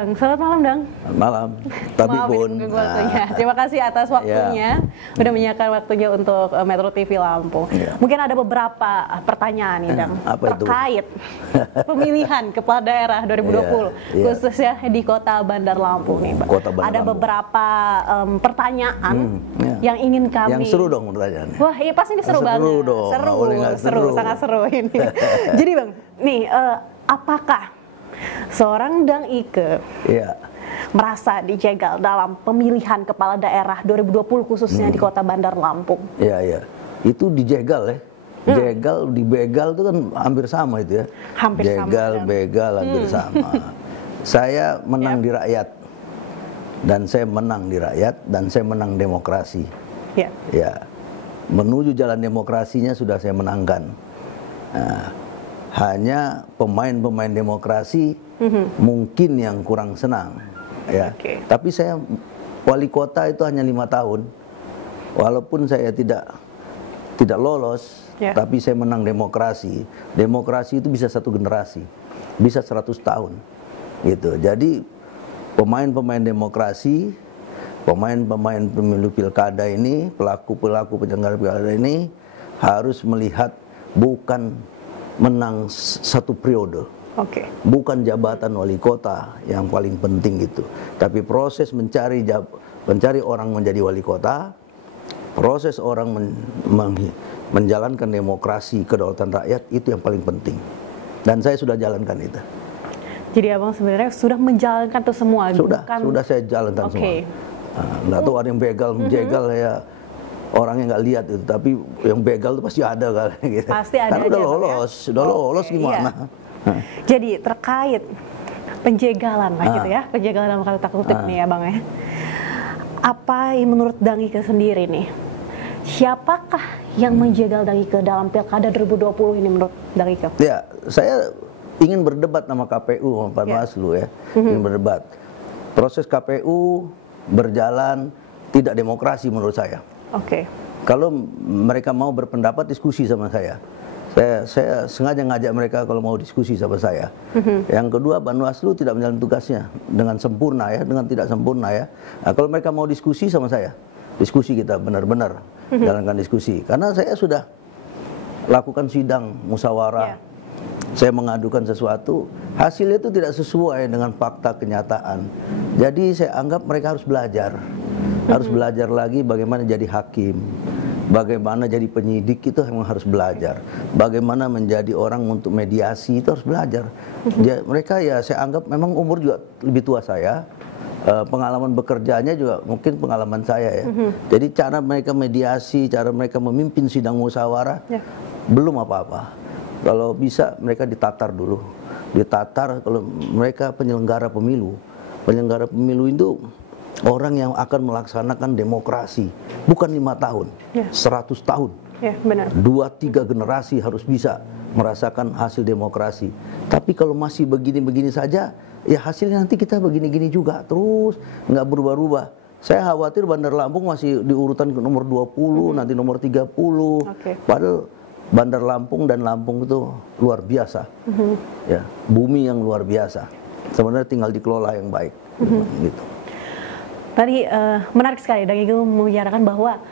Dang. Selamat malam, Dang. Malam. Tapi Maaf pun. ini waktunya. Terima kasih atas waktunya. Udah menyiapkan waktunya untuk Metro TV Lampung. Mungkin ada beberapa pertanyaan nih, Dang. Terkait pemilihan kepala daerah 2020, khususnya di Kota Bandar Lampung nih, Pak. Ada beberapa pertanyaan yang ingin kami. Yang seru dong pertanyaannya. Wah, iya pasti ini seru banget. Dong. Seru, sangat seru ini. Jadi, Bang, nih apakah seorang Dang Ike merasa dijegal dalam pemilihan kepala daerah 2020 khususnya di Kota Bandar Lampung? Iya. Itu dijegal ya. Jegal, dibegal itu kan hampir sama itu ya. Hampir jegal, sama. begal hampir sama. Saya menang di rakyat. Dan saya menang di rakyat dan saya menang demokrasi. Ya. Menuju jalan demokrasinya sudah saya menangkan. Nah, hanya pemain-pemain demokrasi mungkin yang kurang senang, ya. Tapi saya wali kota itu hanya 5 tahun, walaupun saya tidak lolos, tapi saya menang demokrasi. Demokrasi itu bisa 1 generasi, bisa 100 tahun, gitu. Jadi pemain-pemain demokrasi, pemain-pemain pemilu pilkada ini, pelaku-pelaku penyelenggara pilkada ini harus melihat bukan menang 1 periode, bukan jabatan wali kota yang paling penting itu, tapi proses mencari orang menjadi wali kota, proses orang menjalankan demokrasi kedaulatan rakyat itu yang paling penting, dan saya sudah jalankan itu. Jadi abang sebenarnya sudah menjalankan itu semua? Sudah saya jalankan semua. Nggak tahu ada yang begal, menjegal ya. Orang yang nggak lihat itu, tapi yang begal itu pasti ada kan, gitu. Pasti ada. Kan udah lolos gimana? Jadi terkait penjegalan lah gitu ya, penjegalan dalam kata kutip nih ya Bang ya. Apa yang menurut Dang Ike sendiri nih? Siapakah yang menjegal Dang Ike dalam Pilkada 2020 ini menurut Dang Ike? Ya, saya ingin berdebat sama KPU, sama Panwaslu ya, ingin berdebat. Proses KPU berjalan tidak demokrasi menurut saya. Kalau mereka mau berpendapat, diskusi sama saya. Saya sengaja ngajak mereka kalau mau diskusi sama saya. Yang kedua, Panwaslu tidak menjalankan tugasnya dengan sempurna ya, dengan tidak sempurna ya. Nah, kalau mereka mau diskusi sama saya, diskusi kita benar-benar jalankan diskusi. Karena saya sudah lakukan sidang musyawarah. Saya mengadukan sesuatu, hasilnya itu tidak sesuai dengan fakta kenyataan. Jadi saya anggap mereka harus belajar. Harus belajar lagi bagaimana jadi hakim, bagaimana jadi penyidik, itu memang harus belajar. Bagaimana menjadi orang untuk mediasi, itu harus belajar. Mereka ya saya anggap memang umur juga lebih tua saya, pengalaman bekerjanya juga mungkin pengalaman saya ya. Jadi cara mereka mediasi, cara mereka memimpin sidang musyawarah, belum apa-apa. Kalau bisa mereka ditatar dulu, ditatar. Kalau mereka penyelenggara pemilu itu orang yang akan melaksanakan demokrasi, bukan 5 tahun, 100 tahun. 2-3 generasi harus bisa merasakan hasil demokrasi. Tapi kalau masih begini-begini saja, ya hasilnya nanti kita begini-gini juga, terus nggak berubah-ubah. Saya khawatir Bandar Lampung masih di urutan ke nomor 20, nanti nomor 30. Padahal Bandar Lampung dan Lampung itu luar biasa, ya, bumi yang luar biasa. Sebenarnya tinggal dikelola yang baik, gitu. Tadi menarik sekali Dang Ike membicarakan bahwa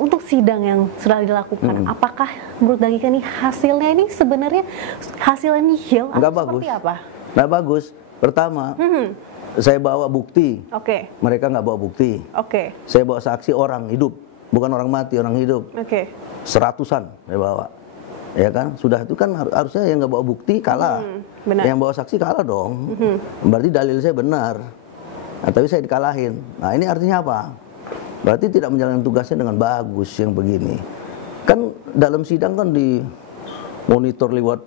untuk sidang yang sudah dilakukan, apakah menurut Dang Ike ini hasilnya ini sebenarnya hasilnya nihil atau seperti apa? Nggak bagus. Pertama, saya bawa bukti, mereka nggak bawa bukti. Saya bawa saksi orang hidup, bukan orang mati, orang hidup. 100-an saya bawa, ya kan? Sudah itu kan harusnya yang nggak bawa bukti kalah, yang bawa saksi kalah dong. Berarti dalil saya benar. Nah, tapi saya dikalahin. Nah, ini artinya apa? Berarti tidak menjalankan tugasnya dengan bagus yang begini. Kan dalam sidang kan di monitor lewat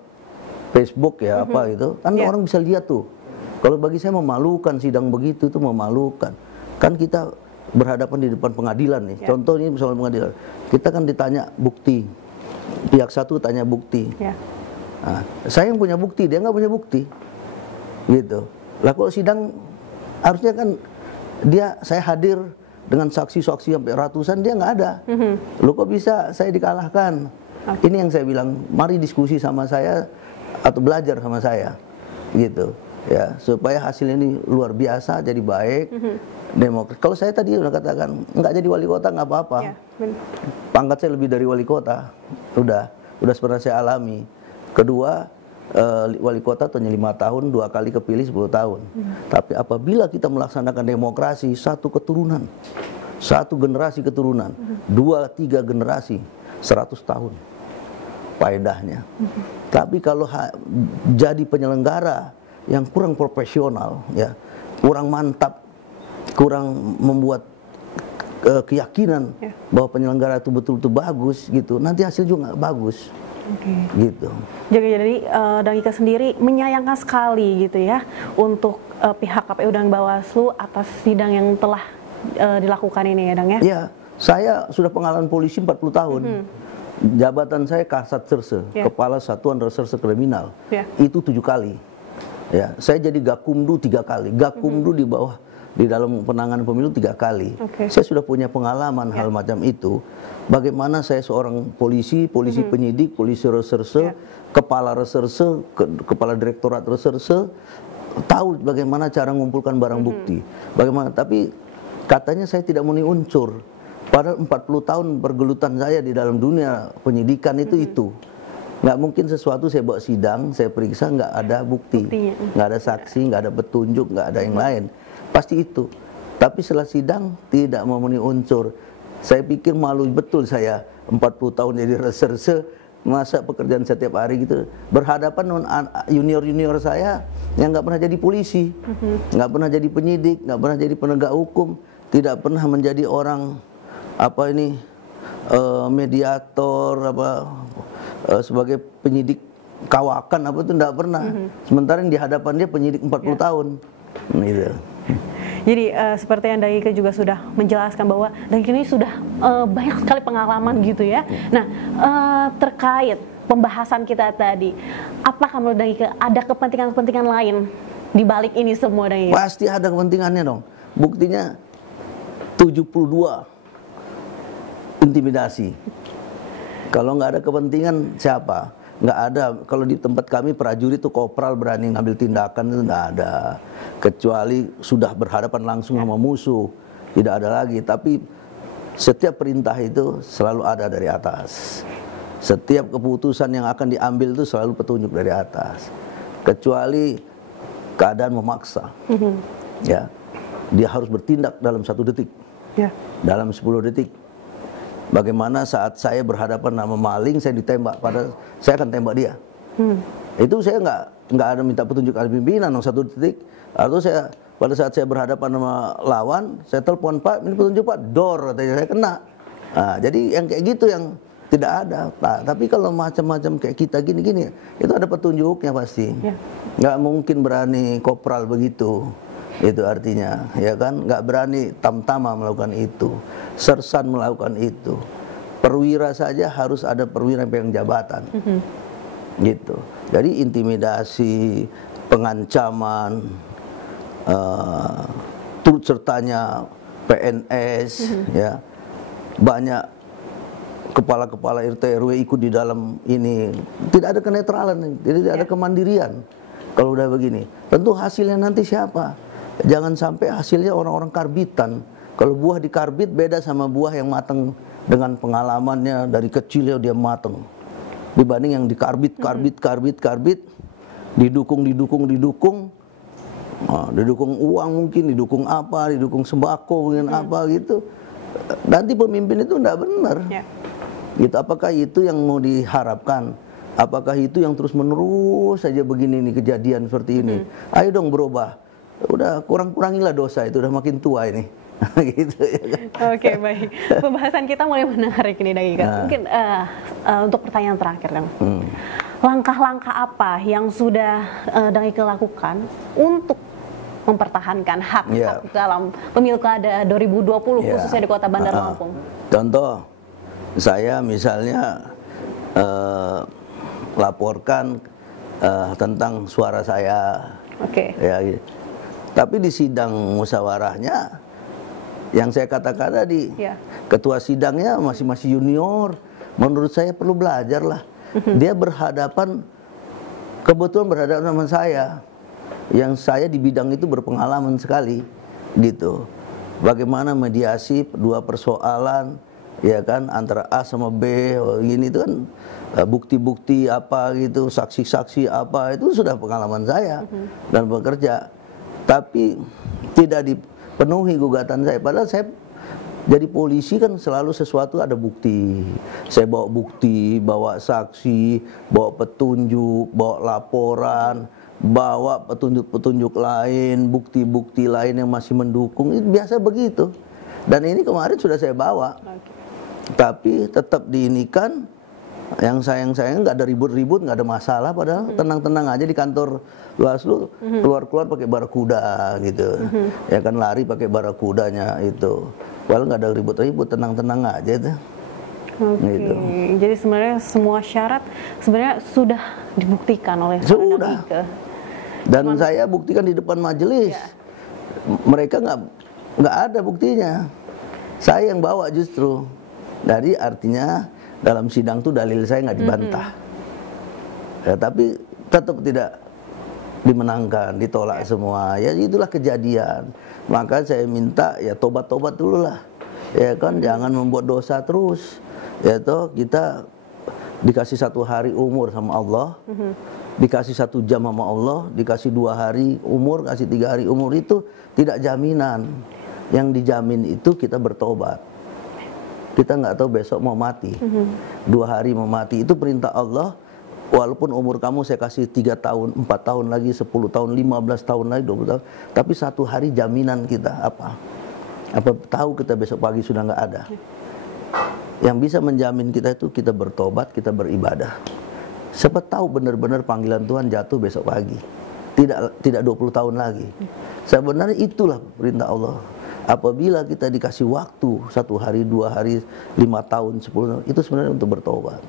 Facebook ya, apa gitu. Kan orang bisa lihat tuh. Kalau bagi saya memalukan sidang begitu, itu memalukan. Kan kita berhadapan di depan pengadilan nih. Contoh ini misalnya pengadilan. Kita kan ditanya bukti. Pihak satu tanya bukti. Nah, saya yang punya bukti, dia nggak punya bukti. Gitu. Lah kalau sidang harusnya kan saya hadir dengan saksi-saksi sampai ratusan, dia nggak ada. Loh kok bisa saya dikalahkan? Ini yang saya bilang, mari diskusi sama saya atau belajar sama saya, gitu. ya, supaya hasil ini luar biasa, jadi baik, demokrat. Kalau saya tadi udah katakan nggak jadi wali kota nggak apa-apa, pangkat saya lebih dari wali kota, udah pernah saya alami. Kedua, wali kota hanya 5 tahun, 2 kali kepilih 10 tahun. Tapi apabila kita melaksanakan demokrasi, satu keturunan, satu generasi keturunan, 2-3 generasi, 100 tahun faedahnya. Tapi kalau jadi penyelenggara yang kurang profesional, ya, kurang mantap, kurang membuat keyakinan bahwa penyelenggara itu betul-betul bagus gitu, nanti hasil juga nggak bagus. Gitu. Jadi Dang Ika sendiri menyayangkan sekali gitu ya untuk pihak KPU dan Bawaslu atas sidang yang telah dilakukan ini ya, Dang ya? Ya, saya sudah pengalaman polisi 40 tahun. Jabatan saya Kasat Serse, Kepala Satuan Reserse Kriminal. Itu 7 kali. Ya, saya jadi Gakumdu 3 kali. Gakumdu di bawah di dalam penanganan pemilu 3 kali. Saya sudah punya pengalaman hal macam itu. Bagaimana saya seorang polisi penyidik, polisi reserse, kepala reserse, kepala direktorat reserse, tahu bagaimana cara mengumpulkan barang bukti. Bagaimana, tapi katanya saya tidak memenuhi unsur. Padahal 40 tahun pergelutan saya di dalam dunia penyidikan itu. Nggak mungkin sesuatu saya bawa sidang, saya periksa nggak ada bukti, nggak ada saksi, nggak ada petunjuk, nggak ada yang lain. Pasti itu. Tapi setelah sidang tidak memenuhi unsur. Saya pikir malu betul saya 40 tahun jadi reserse, masa pekerjaan setiap hari gitu. Berhadapan dengan junior-junior saya yang nggak pernah jadi polisi, nggak pernah jadi penyidik, nggak pernah jadi penegak hukum, tidak pernah menjadi orang mediator sebagai penyidik kawakan itu enggak pernah. Sementara yang di hadapan dia penyidik 40 tahun. Gitu. Jadi seperti yang Dang Ika juga sudah menjelaskan bahwa Dang Ika ini sudah banyak sekali pengalaman gitu ya. Nah, terkait pembahasan kita tadi, apakah menurut Dang Ika ada kepentingan-kepentingan lain di balik ini semua, Dang Ika? Pasti ada kepentingannya dong. Buktinya 72 intimidasi. Kalau nggak ada kepentingan siapa? Nggak ada. Kalau di tempat kami prajurit itu kopral berani ngambil tindakan itu nggak ada. Kecuali sudah berhadapan langsung sama musuh, tidak ada lagi. Tapi setiap perintah itu selalu ada dari atas. Setiap keputusan yang akan diambil itu selalu petunjuk dari atas. Kecuali keadaan memaksa, ya, dia harus bertindak dalam 1 detik, dalam 10 detik. Bagaimana saat saya berhadapan sama maling, saya ditembak, saya akan tembak dia. Itu saya nggak ada minta petunjuk dari pimpinan 1 detik. Atau pada saat saya berhadapan sama lawan, saya telepon, Pak, ini petunjuk Pak, dor, katanya, saya kena. Nah, jadi yang kayak gitu yang tidak ada. Nah, tapi kalau macam-macam kayak kita gini-gini, itu ada petunjuknya pasti. Nggak mungkin berani kopral begitu. Itu artinya, ya kan, nggak berani tamtama melakukan itu, sersan melakukan itu. Perwira saja harus ada perwira yang pegang jabatan, gitu. Jadi intimidasi, pengancaman, turut sertanya PNS, ya, banyak kepala-kepala RT RW ikut di dalam ini. Tidak ada kenetralan, tidak ada kemandirian. Kalau udah begini, tentu hasilnya nanti siapa? Jangan sampai hasilnya orang-orang karbitan. Kalau buah dikarbit beda sama buah yang matang dengan pengalamannya dari kecil dia matang. Dibanding yang dikarbit, didukung, didukung uang mungkin, didukung apa, didukung sembako mungkin apa gitu. Nanti pemimpin itu enggak benar. Gitu. Apakah itu yang mau diharapkan? Apakah itu yang terus-menerus saja begini nih kejadian seperti ini? Ayo dong berubah. Udah kurang-kurangilah dosa itu, udah makin tua ini. Gitu ya kan? Oke, baik. Pembahasan kita mulai menarik ini, Dang Ika. Mungkin untuk pertanyaan terakhir, Dang. Langkah-langkah apa yang sudah Dang Ika lakukan untuk mempertahankan hak dalam pemilu kada 2020 khususnya di Kota Bandar Lampung? Contoh, saya misalnya laporkan tentang suara saya. Ya, gitu. Tapi di sidang musyawarahnya, yang saya katakan tadi, ketua sidangnya masih junior. Menurut saya perlu belajar lah. Dia kebetulan berhadapan sama saya. yang saya di bidang itu berpengalaman sekali gitu. Bagaimana mediasi dua persoalan, ya kan, antara A sama B, gini itu kan bukti-bukti apa gitu, saksi-saksi apa, itu sudah pengalaman saya dan bekerja. Tapi tidak dipenuhi gugatan saya, padahal saya jadi polisi kan selalu sesuatu ada bukti. Saya bawa bukti, bawa saksi, bawa petunjuk, bawa laporan, bawa petunjuk-petunjuk lain, bukti-bukti lain yang masih mendukung, itu biasa begitu. Dan ini kemarin sudah saya bawa. Tapi tetap diinikan, yang sayang-sayang nggak ada ribut-ribut, nggak ada masalah, padahal tenang-tenang aja di kantor Bawaslu, keluar-keluar pakai barakuda gitu, ya kan, lari pakai barakudanya itu, padahal nggak ada ribut-ribut, tenang-tenang aja itu. Gitu. Jadi sebenarnya semua syarat sebenarnya sudah dibuktikan oleh sudah. Dan saya buktikan di depan majelis, mereka nggak ada buktinya, saya yang bawa justru. Jadi artinya dalam sidang tuh dalil saya nggak dibantah, ya, tapi tetap tidak dimenangkan, ditolak semua. Ya itulah kejadian. Maka saya minta ya tobat-tobat dulu lah, ya kan, jangan membuat dosa terus. Ya toh kita dikasih 1 hari umur sama Allah, dikasih 1 jam sama Allah, dikasih 2 hari umur, kasih 3 hari umur, itu tidak jaminan. Yang dijamin itu kita bertobat. Kita nggak tahu besok mau mati, 2 hari mau mati, itu perintah Allah. Walaupun umur kamu saya kasih 3 tahun, 4 tahun lagi, 10 tahun, 15 tahun lagi, 20 tahun, tapi 1 hari jaminan kita apa? Apa tahu kita besok pagi sudah nggak ada? Yang bisa menjamin kita itu kita bertobat, kita beribadah. Siapa tahu benar-benar panggilan Tuhan jatuh besok pagi, tidak 20 tahun lagi. Sebenarnya itulah perintah Allah. Apabila kita dikasih waktu 1 hari, 2 hari, 5 tahun, 10 tahun, itu sebenarnya untuk bertobat.